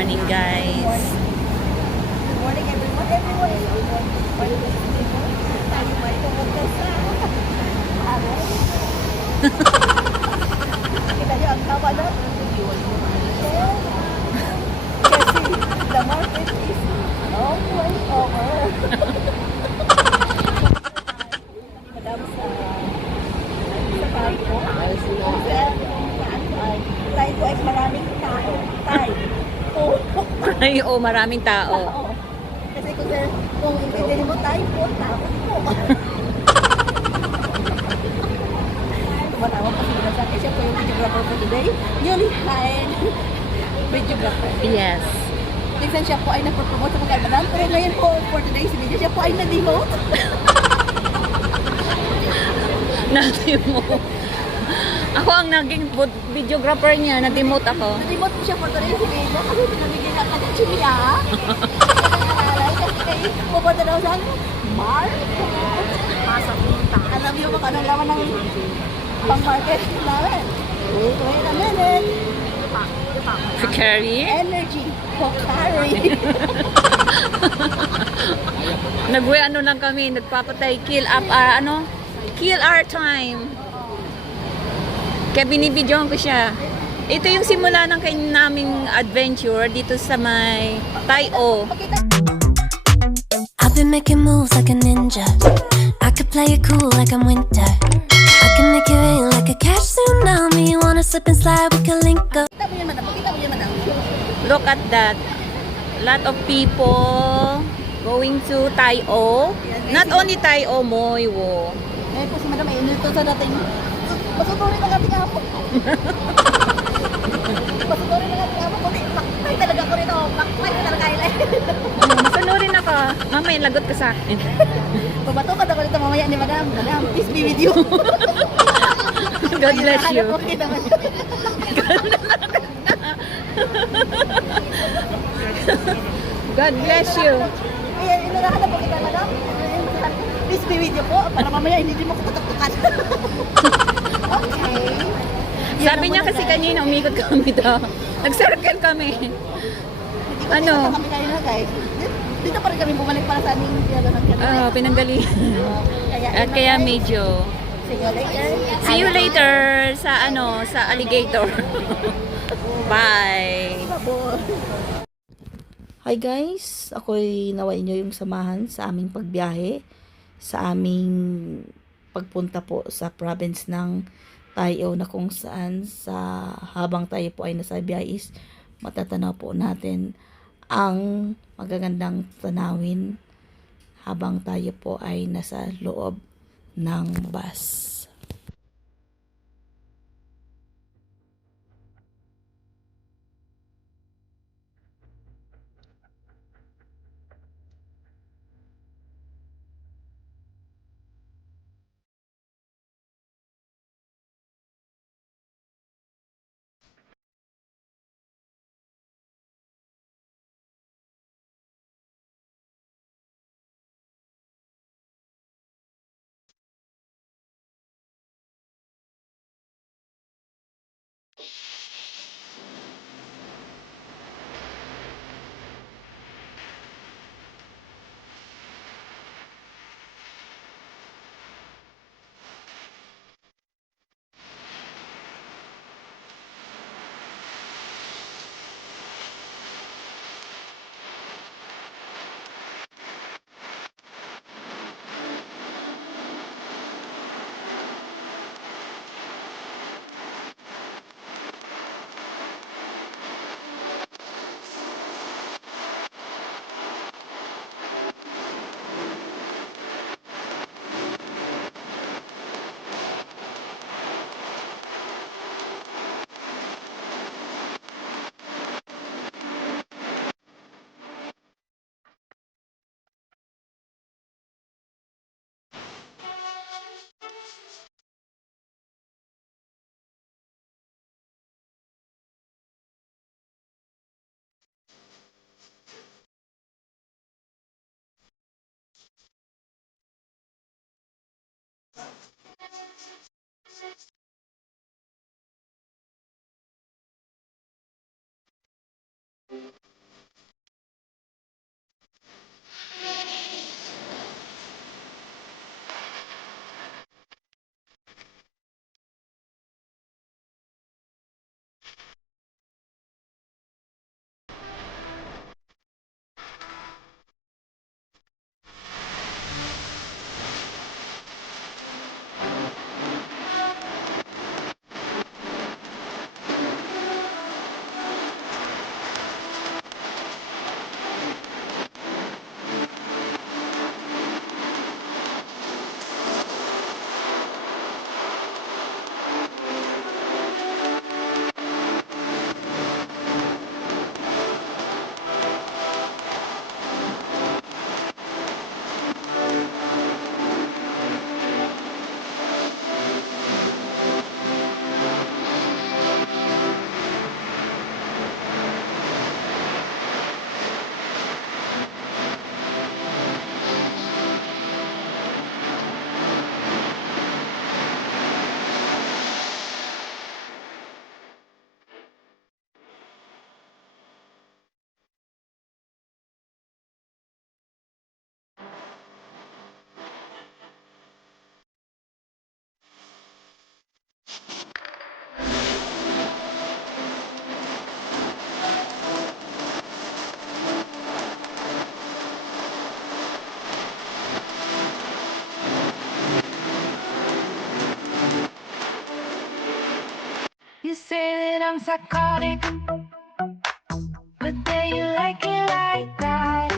morning, guys. Good morning, everyone. Everyone is good morning. Tayo may pumunta sa Aral. Kita niyo ang haba na? Yeah. Kasi the market is all way over. Madam sa tayo po. Tayo po ay maraming tao. Tayo. Ay, maraming tao. Kasi kung intindihin mo tayo po, tao po. Tumatawa pa sila sa akin. Siya po yung videographer for today. Newly hired videographer. Yes. Minsan siya po ay nagpo-promote sa mga madam. Pero ngayon po, for today's video, siya po ay na-demote. Natin mo. Ako ang naging videographer niya. Na-demote ako. Na-demote po siya for today's video. Kasi pinamigay na kanya chimia. Kasi pupunta daw sa market. Alam niyo ba kung anong laman ng pang-market namin? Wait a minute. Carry? Energy. Carry. Ano lang kami, nagpapatay, kill our time. Kaya binibidyohan ko siya. Ito yung simula ng naming adventure dito sa may Tayo. I've been making moves like a ninja. I could play it cool like I'm winter. I can make it rain like a cash tsunami. Wanna slip and slide, we can link up. Pakita mo yan, madam. Pakita mo yan, madam. Look at that. Lot of people going to Tayo. Not only Tayo, Moywo. Ngayon po si madam ay inilito sa dating pasuturin ng ating amo. Pasuturin ng ating amo. Kundi paktay talaga ko rito. Paktay na talaga kaila. Masunurin ako. Mamaya lagot ka sa akin. Pabato ka ako dito mamaya ni madam. Madam, peace be with you. God bless you. God bless you. Kaya inurahan na po kita, madam. Peace be with you po. Para mamaya hindi mo ko tataktukan. Okay. Sabi niya kasi kanina umikot kami daw. Nag-circle kami. Ano? Kami kayo na guys. Dito pa rin kami bumalik para sa aming Pinanggalingan. Kaya medyo. See you later. See you later sa alligator. Bye. Hi guys, ako'y naway nyo yung samahan sa aming pagbiyahe, sa aming pagpunta po sa province ng Tayo na kung saan habang tayo po ay nasa biyahe is matatanaw po natin ang magagandang tanawin habang tayo po ay nasa loob ng bus. I'm psychotic, but there you like it like that.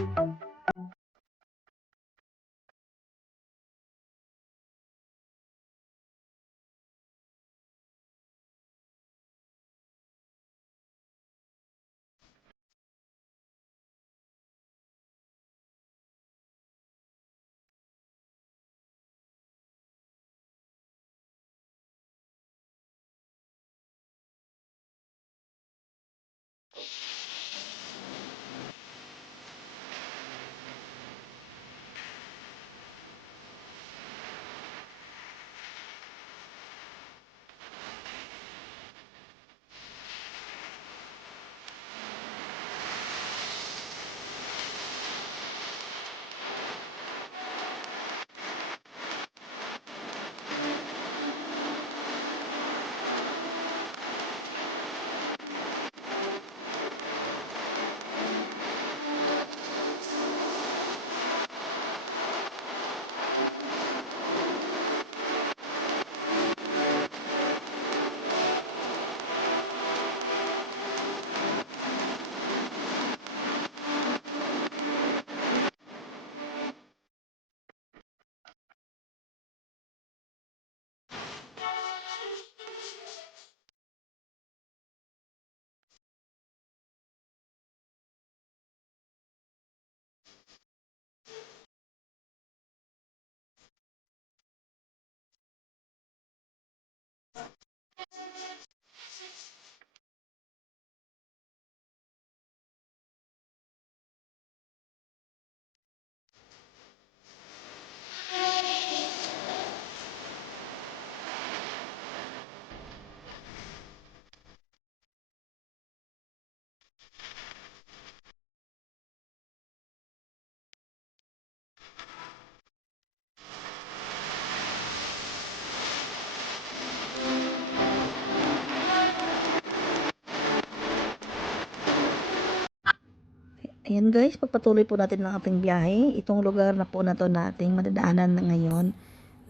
Ayan guys, pagpatuloy po natin ng ating biyahe. Itong lugar na po na to nating madadaanan na ngayon,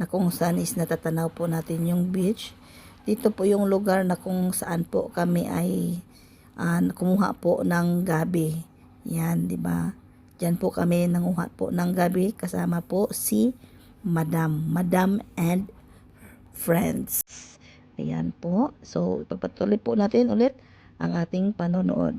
na kung saan is natatanaw po natin yung beach. Dito po yung lugar na kung saan po kami ay kumuha po ng gabi. Yan, di ba? Diyan po kami nanguha po ng gabi kasama po si Madam and friends. Ayan po. So, ipagpatuloy po natin ulit ang ating panonood.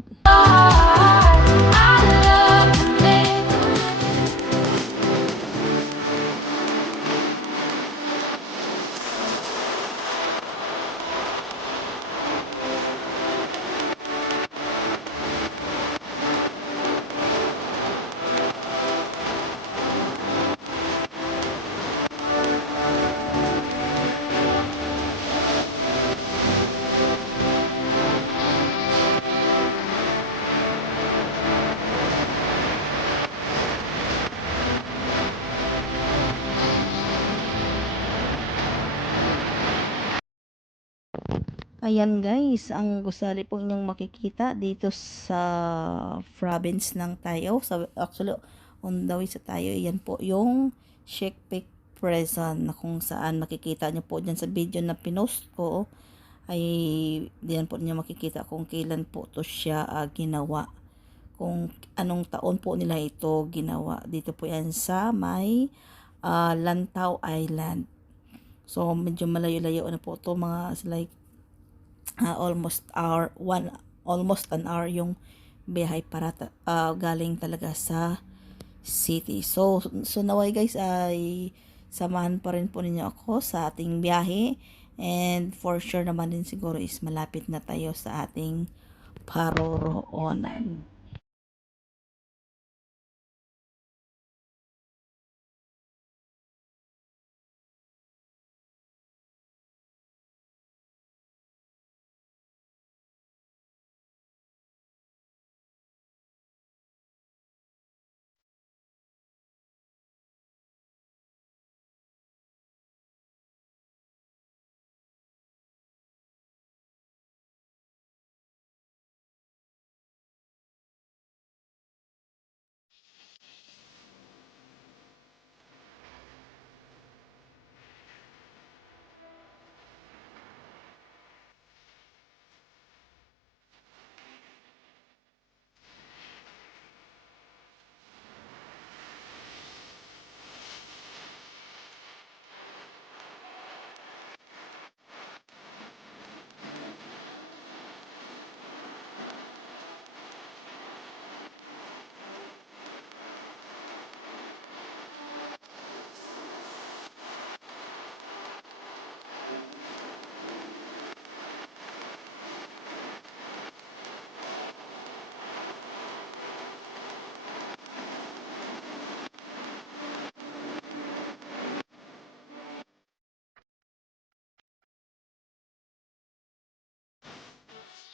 Ayan guys, ang gusali po inyong makikita dito sa province ng Tayo. Actually, on the way sa Tayo, yan po yung Shake Peak Prison na kung saan makikita nyo po dyan sa video na pinost ko. Ay diyan po niyo makikita kung kailan po to siya ginawa. Kung anong taon po nila ito ginawa. Dito po yan sa may Lantau Island. So medyo malayo-layo na po to mga like almost an hour yung biyahe para galing talaga sa city. So naway guys ay samahan pa rin po ninyo ako sa ating biyahe, and for sure naman din siguro is malapit na tayo sa ating paroroonan.